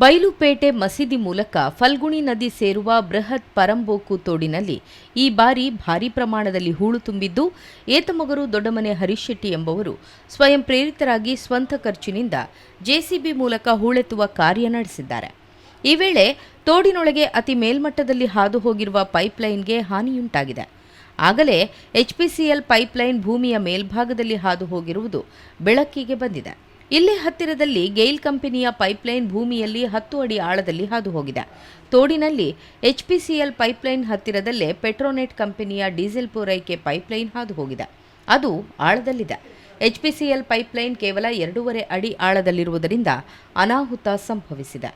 ಬೈಲುಪೇಟೆ ಮಸೀದಿ ಮೂಲಕ ಫಲ್ಗುಣಿ ನದಿ ಸೇರುವ ಬೃಹತ್ ಪರಂಬೋಕು ತೋಡಿನಲ್ಲಿ ಈ ಬಾರಿ ಭಾರೀ ಪ್ರಮಾಣದಲ್ಲಿ ಹೂಳು ತುಂಬಿದ್ದು, ಏತಮಗರು ದೊಡ್ಡಮನೆ ಹರೀಶ್ ಶೆಟ್ಟಿ ಎಂಬುವರು ಸ್ವಯಂ ಪ್ರೇರಿತರಾಗಿ ಸ್ವಂತ ಖರ್ಚಿನಿಂದ ಜೆಸಿಬಿ ಮೂಲಕ ಹೂಳೆತ್ತುವ ಕಾರ್ಯ ನಡೆಸಿದ್ದಾರೆ. ಈ ವೇಳೆ ತೋಡಿನೊಳಗೆ ಅತಿ ಮೇಲ್ಮಟ್ಟದಲ್ಲಿ ಹಾದು ಹೋಗಿರುವ ಪೈಪ್ಲೈನ್ಗೆ ಹಾನಿಯುಂಟಾಗಿದೆ. ಆಗಲೇ ಎಚ್ಪಿಸಿಎಲ್ ಪೈಪ್ಲೈನ್ ಭೂಮಿಯ ಮೇಲ್ಭಾಗದಲ್ಲಿ ಹಾದು ಹೋಗಿರುವುದು ಬೆಳಕಿಗೆ ಬಂದಿದೆ. ಇಲ್ಲೇ ಹತ್ತಿರದಲ್ಲಿ ಗೈಲ್ ಕಂಪನಿಯ ಪೈಪ್ಲೈನ್ ಭೂಮಿಯಲ್ಲಿ 10 ಅಡಿ ಆಳದಲ್ಲಿ ಹಾದು ಹೋಗಿದೆ. ತೋಡಿನಲ್ಲಿ ಎಚ್ಪಿಸಿಎಲ್ ಪೈಪ್ಲೈನ್ ಹತ್ತಿರದಲ್ಲೇ ಪೆಟ್ರೋನೆಟ್ ಕಂಪನಿಯ ಡೀಸೆಲ್ ಪೂರೈಕೆ ಪೈಪ್ಲೈನ್ ಹಾದು ಹೋಗಿದೆ. ಅದು ಆಳದಲ್ಲಿದೆ. ಎಚ್ಪಿಸಿಎಲ್ ಪೈಪ್ಲೈನ್ ಕೇವಲ 2.5 ಅಡಿ ಆಳದಲ್ಲಿರುವುದರಿಂದ ಅನಾಹುತ ಸಂಭವಿಸಿದೆ.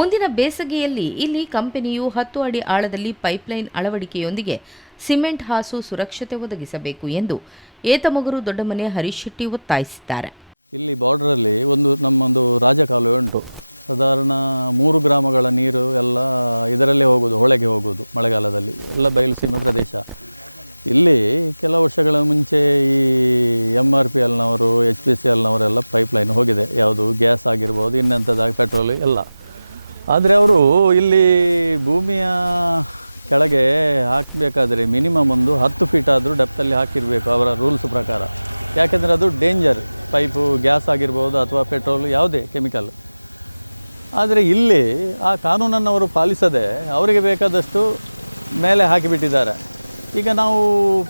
ಮುಂದಿನ ಬೇಸಗೆಯಲ್ಲಿ ಇಲ್ಲಿ ಕಂಪನಿಯು 10 ಅಡಿ ಆಳದಲ್ಲಿ ಪೈಪ್ಲೈನ್ ಅಳವಡಿಕೆಯೊಂದಿಗೆ ಸಿಮೆಂಟ್ ಹಾಸು ಸುರಕ್ಷತೆ ಒದಗಿಸಬೇಕು ಎಂದು ಏತಮಗರು ದೊಡ್ಡಮನೆ ಹರೀಶ್ ಶೆಟ್ಟಿ ಒತ್ತಾಯಿಸಿದ್ದಾರೆ. ಇಲ್ಲಿ ಬಾರ್ಡ್ರಲ್ಲಿ ನಮ್ಮೊಂದು ರಾಜಕಾಲುವೆ ಉಂಟು. ಸಾಧಾರಣ 3 ಗ್ರಾಮಗಳ ನೀರು ಎಲ್ಲ ಇದರಲ್ಲೇ ಹೋಗೋದು, ಹೊಳೆಗೆ ಹೋಗೋದು. ಮಳೆಗಾಲದಲ್ಲಿ ಎಲ್ಲ ಬಯಲು ಸೀಮೆ ಪ್ರದೇಶ. ಇಲ್ಲಿ ಕೆಲವು ವರ್ಷಗಳ ಮುಂಚೆ ಈ MRPLನವರು HPCLನವರೆಲ್ಲ ಪೈಪ್ಲೈನ್ ಹೋಗಿದೆ. ಯಾವುದು ಗ್ಯಾಸ್ ಆಗಿರ್ಬೋದು, ಇನ್ನೆಂಥದ್ದಾಗಿ ಪೆಟ್ರೋಲ್ ಎಲ್ಲ. ಆದರೆ ಅವರು ಇಲ್ಲಿ ಭೂಮಿಯ ಕೆಳಗೆ ಹಾಕಬೇಕಾದ್ರೆ ಮಿನಿಮಮ್ ಒಂದು 10 ಫೀಟ್ ಆದರೂ ಡೆಪ್ತಲ್ಲಿ ಹಾಕಿರಬೇಕು ಅವರ ರೂಲ್ಸ್ ಪ್ರಕಾರ. ಯಾಕೆಂದರೆ ಅದು ಡೇಂಜರ್. ಪೈಪು ಗ್ಯಾಸ್ ಆಗಿರ್ಬೋದು ಅಥವಾ ಪೆಟ್ರೋಲ್ ಯಾವುದೇ ಕೆಮಿಕಲ್. ಆದರೆ ಇಲ್ಲಿ ಆ ಕಾನೂನನ್ನು ಅವರು ಪಾಲಿಸದೆ ಅವರಿಗೆ ಬೇಕಾದಷ್ಟು ಮೇಲೆ ಹಾಕಿಬಿಟ್ಟಿದ್ದಾರೆ. ಈಗ ನಾವು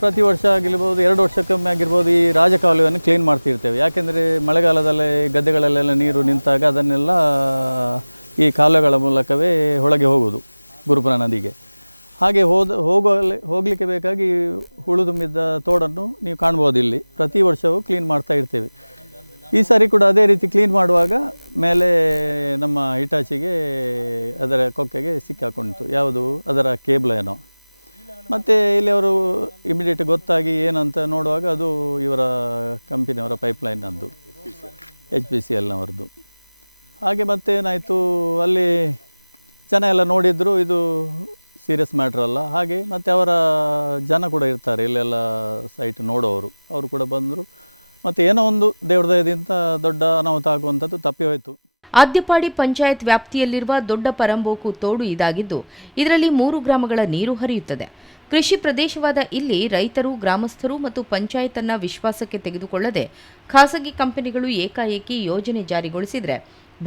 ಪ್ರತಿ ವರ್ಷ ಆಗಿರ್ಬೋದು, 2 ವರ್ಷಕ್ಕೊಮ್ಮೆ ಆಗಿರ್ಬೋದು ಈ ರಾಜಕಾಲುವೆಯನ್ನು ಕ್ಲೀನ್ ಮಾಡ್ತಿರ್ತೇವೆ. ಯಾಕೆಂದರೆ ಮಳೆಗಾಲದಲ್ಲೇ ಗದ್ದೆಗಳಲ್ಲೆಲ್ಲ ನೀರು ನಿಂತಾಗ ಅದನ್ನೆಲ್ಲ ಈ ಕಾಲುವೆಗಳ ಮೂಲಕವೇ ಹೊಳಗೆ ಹೋಗೋದು ಗುರುಪುರ ನದಿಗೆ. ಹಾಗೆ ಹೋಗಲಿಕ್ಕೆ ಬೇಕಾಗಿ ಹೂಳು ತುಂಬಿದ್ದ ತೋಡನ್ನು ನೀವು ಕಾಣ್ಬೋದು. ಇಲ್ಲಿ ಪ್ರತಿ ವರ್ಷವೂ ಕ್ಲೀನ್ ಮಾಡ್ತಾ ಇರ್ತೇವೆ. ಈ ಸಾರಿ ಕೂಡ ಅದೇ ರೀತಿ ಕ್ಲೀನ್ ಮಾಡುವಾಗ ಮೇಲೆ ನಮ್ಮ ಹಿಟಾಚಿಗೆ ಅದರ ಕೊಕ್ಕೆಗೆ ಸಿಕ್ಕಾಕೊಂಡಿತು. ಯಾವುದು ಅದರ ಕೇಬಲ್ ಏನೋ. ಮತ್ತು ಇಲ್ಲಿ ಅವರು ಇಮಿಡಿಯೇಟ್ ಗೊತ್ತಾಗಿ ಏನಂತ ನೋಡುವಾಗ ಅದು ಇವರ ಕಂಪನಿಯವರ ಪೈಪ್ಲೈನದ್ದು, HPCLನವ್ರದ್ದು. ಹಾಗೆ ಮತ್ತೇನಾಯಿತು, ಅಲ್ಲಿ ಜನ ಎಲ್ಲ ನೋಡಿದ್ರು ಇದು ಸೀರಿಯಸ್ ಮ್ಯಾಟ್ರ್ ಅಲ್ಲ. ಹಾಗೆ ಮತ್ತು ಅವರ ಜನ ಕೂಡ ಇರ್ತಾರೆ ಇಲ್ಲೆಲ್ಲ ಸೈಟ್ ನೋಡೋರು. ಅವರು ಕೂಡ ಬಂದರು. ಮತ್ತು ಏನೋ ಒಂದು ದೇವ್ರ ದಯದಿಂದ ದೊಡ್ಡ ಅನಾಹುತ ಆಗುವಂಥದ್ದು ತಪ್ಪಿ ಹೋಯಿತು. ಆದ್ಯಪಾಡಿ ಪಂಚಾಯತ್ ವ್ಯಾಪ್ತಿಯಲ್ಲಿರುವ ದೊಡ್ಡ ಪರಂಬೋಕು ತೋಡು ಇದಾಗಿದ್ದು, ಇದರಲ್ಲಿ 3 ಗ್ರಾಮಗಳ ನೀರು ಹರಿಯುತ್ತದೆ. ಕೃಷಿ ಪ್ರದೇಶವಾದ ಇಲ್ಲಿ ರೈತರು, ಗ್ರಾಮಸ್ಥರು ಮತ್ತು ಪಂಚಾಯತನ್ನು ವಿಶ್ವಾಸಕ್ಕೆ ತೆಗೆದುಕೊಳ್ಳದೆ ಖಾಸಗಿ ಕಂಪನಿಗಳು ಏಕಾಏಕಿ ಯೋಜನೆ ಜಾರಿಗೊಳಿಸಿದರೆ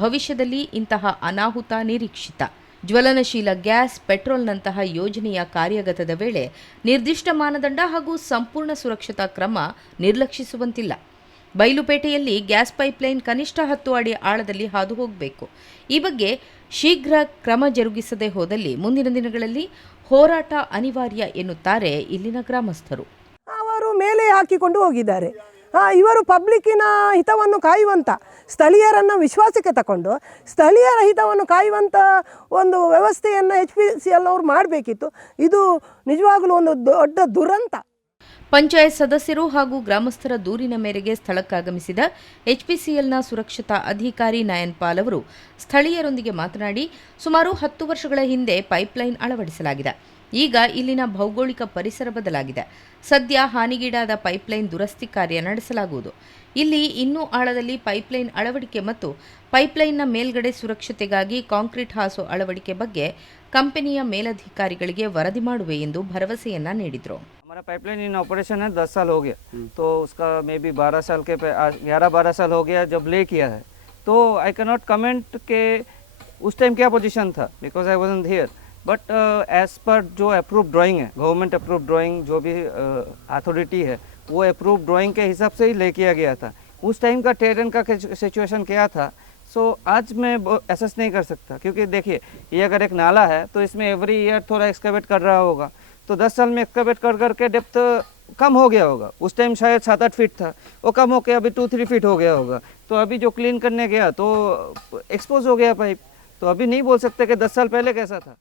ಭವಿಷ್ಯದಲ್ಲಿ ಇಂತಹ ಅನಾಹುತ ನಿರೀಕ್ಷಿತ. ಜ್ವಲನಶೀಲ ಗ್ಯಾಸ್, ಪೆಟ್ರೋಲ್ನಂತಹ ಯೋಜನೆಯ ಕಾರ್ಯಗತದ ವೇಳೆ ನಿರ್ದಿಷ್ಟ ಮಾನದಂಡ ಹಾಗೂ ಸಂಪೂರ್ಣ ಸುರಕ್ಷತಾ ಕ್ರಮ ನಿರ್ಲಕ್ಷಿಸುವಂತಿಲ್ಲ. ಬೈಲುಪೇಟೆಯಲ್ಲಿ ಗ್ಯಾಸ್ ಪೈಪ್ಲೈನ್ ಕನಿಷ್ಠ 10 ಅಡಿ ಆಳದಲ್ಲಿ ಹಾದು ಹೋಗಬೇಕು. ಈ ಬಗ್ಗೆ ಶೀಘ್ರ ಕ್ರಮ ಜರುಗಿಸದೆ ಹೋದಲ್ಲಿ ಮುಂದಿನ ದಿನಗಳಲ್ಲಿ ಹೋರಾಟ ಅನಿವಾರ್ಯ ಎನ್ನುತ್ತಾರೆ ಇಲ್ಲಿನ ಗ್ರಾಮಸ್ಥರು. ಅವರು ಮೇಲೆ ಹಾಕಿಕೊಂಡು ಹೋಗಿದ್ದಾರೆ. ಇವರು ಪಬ್ಲಿಕ್ಕಿನ ಹಿತವನ್ನು ಕಾಯುವಂಥ, ಸ್ಥಳೀಯರನ್ನು ವಿಶ್ವಾಸಕ್ಕೆ ತಗೊಂಡು ಸ್ಥಳೀಯರ ಹಿತವನ್ನು ಕಾಯುವಂಥ ಒಂದು ವ್ಯವಸ್ಥೆಯನ್ನು HPCL ಅವರು ಮಾಡಬೇಕಿತ್ತು. ಇದು ನಿಜವಾಗಲೂ ಒಂದು ದೊಡ್ಡ ದುರಂತ. ಪಂಚಾಯತ್ ಸದಸ್ಯರು ಹಾಗೂ ಗ್ರಾಮಸ್ಥರ ದೂರಿನ ಮೇರೆಗೆ ಸ್ಥಳಕ್ಕಾಗಮಿಸಿದ HPCLನ ಸುರಕ್ಷತಾ ಅಧಿಕಾರಿ ನಯನ್ ಪಾಲ್ ಅವರು ಸ್ಥಳೀಯರೊಂದಿಗೆ ಮಾತನಾಡಿ, ಸುಮಾರು 10 ವರ್ಷಗಳ ಹಿಂದೆ ಪೈಪ್ಲೈನ್ ಅಳವಡಿಸಲಾಗಿದೆ. ಈಗ ಇಲ್ಲಿನ ಭೌಗೋಳಿಕ ಪರಿಸರ ಬದಲಾಗಿದೆ. ಸದ್ಯ ಹಾನಿಗೀಡಾದ ಪೈಪ್ಲೈನ್ ದುರಸ್ತಿ ಕಾರ್ಯ ನಡೆಸಲಾಗುವುದು. ಇಲ್ಲಿ ಇನ್ನೂ ಆಳದಲ್ಲಿ ಪೈಪ್ಲೈನ್ ಅಳವಡಿಕೆ ಮತ್ತು ಪೈಪ್ಲೈನ್ನ ಮೇಲ್ಗಡೆ ಸುರಕ್ಷತೆಗಾಗಿ ಕಾಂಕ್ರೀಟ್ ಹಾಸು ಅಳವಡಿಕೆ ಬಗ್ಗೆ ಕಂಪನಿಯ ಮೇಲಧಿಕಾರಿಗಳಿಗೆ ವರದಿ ಮಾಡುವೆ ಎಂದು ಭರವಸೆಯನ್ನ ನೀಡಿದರು. हमारा पाइपलाइन इन ऑपरेशन है 10 साल हो गया, तो उसका मे बी 12 साल के 11-12 साल हो गया जब ले किया है. तो आई कैन नॉट कमेंट के उस टाइम क्या पोजीशन था, because I wasn't here. But as per जो अप्रूव ड्राइंग है, गवर्नमेंट अप्रूव ड्राइंग, जो भी अथॉरिटी है वो अप्रूव ड्राइंग के हिसाब से ही ले किया गया था. उस टाइम का टेरेन का सिचुएशन क्या था, सो आज मैं एसेस नहीं कर सकता. क्योंकि देखिए, ये अगर एक नाला है तो इसमें एवरी ईयर थोड़ा एक्सकवेट कर रहा होगा, तो 10 साल में एक्सकवेट कर करके डेप्थ कम हो गया होगा. उस टाइम शायद 7-8 फीट था, वो कम होकर अभी 2-3 फीट हो गया होगा. तो अभी जो क्लीन करने गया तो एक्सपोज हो गया पाइप. तो अभी नहीं बोल सकते कि 10 साल पहले कैसा था.